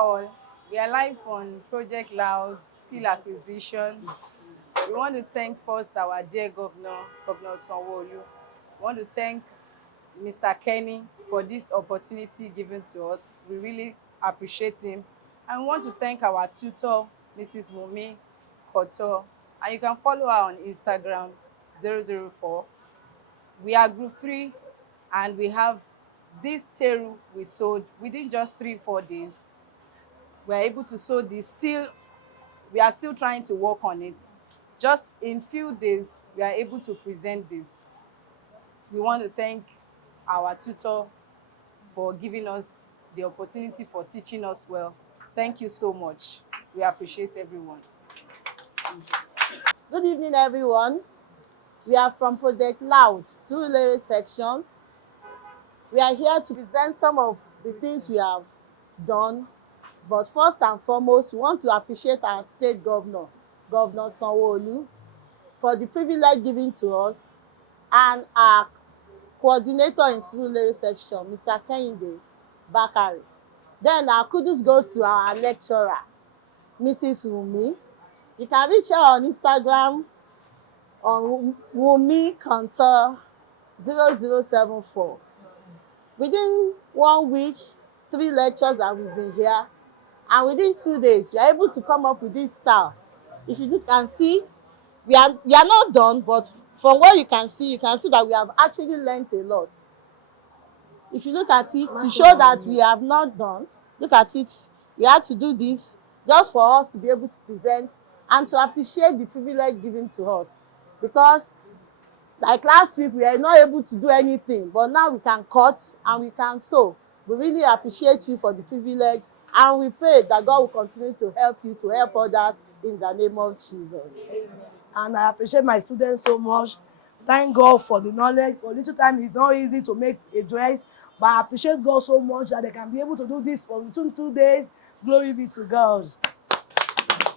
all. We are live on Project Loud Skill Acquisition. We want to thank first our dear Governor Seun. We want to thank Mr. Kenny for this opportunity given to us. We really appreciate him. And we want to thank our tutor, Mrs. Wunmi Clothe. And you can follow her on Instagram, 004. We are group 3, and we have this teru we sewed within just 3-4 days. We are able to sew this. Still, we are still trying to work on it. Just in few days, we are able to present this. We want to thank our tutor for giving us the opportunity, for teaching us well. Thank you so much. We appreciate everyone. Good evening, everyone. We are from Project Loud, Surulere section. We are here to present some of the things we have done. But first and foremost, we want to appreciate our state governor, Governor Seun, for the privilege given to us, and our coordinator in Surulere section, Mr. Kehinde Bakari. Then our kudos goes to our lecturer, Mrs. Wunmi. You can reach her on Instagram on Wunmi Contour 0074. Within 1 week, 3 lectures that we've been here, and within 2 days, we are able to come up with this style. If you can see, we are not done, but from what you can see that we have actually learned a lot. If you look at it, to show that we have not done, look at it, we had to do this just for us to be able to present and to appreciate the privilege given to us. Because like last week, we are not able to do anything, but now we can cut and we can sew. We really appreciate you for the privilege, and we pray that God will continue to help you to help others in the name of Jesus. And I appreciate my students so much. Thank God for the knowledge. For little time, it's not easy to make a dress, but I appreciate God so much that they can be able to do this for 2 days. Glory be to God.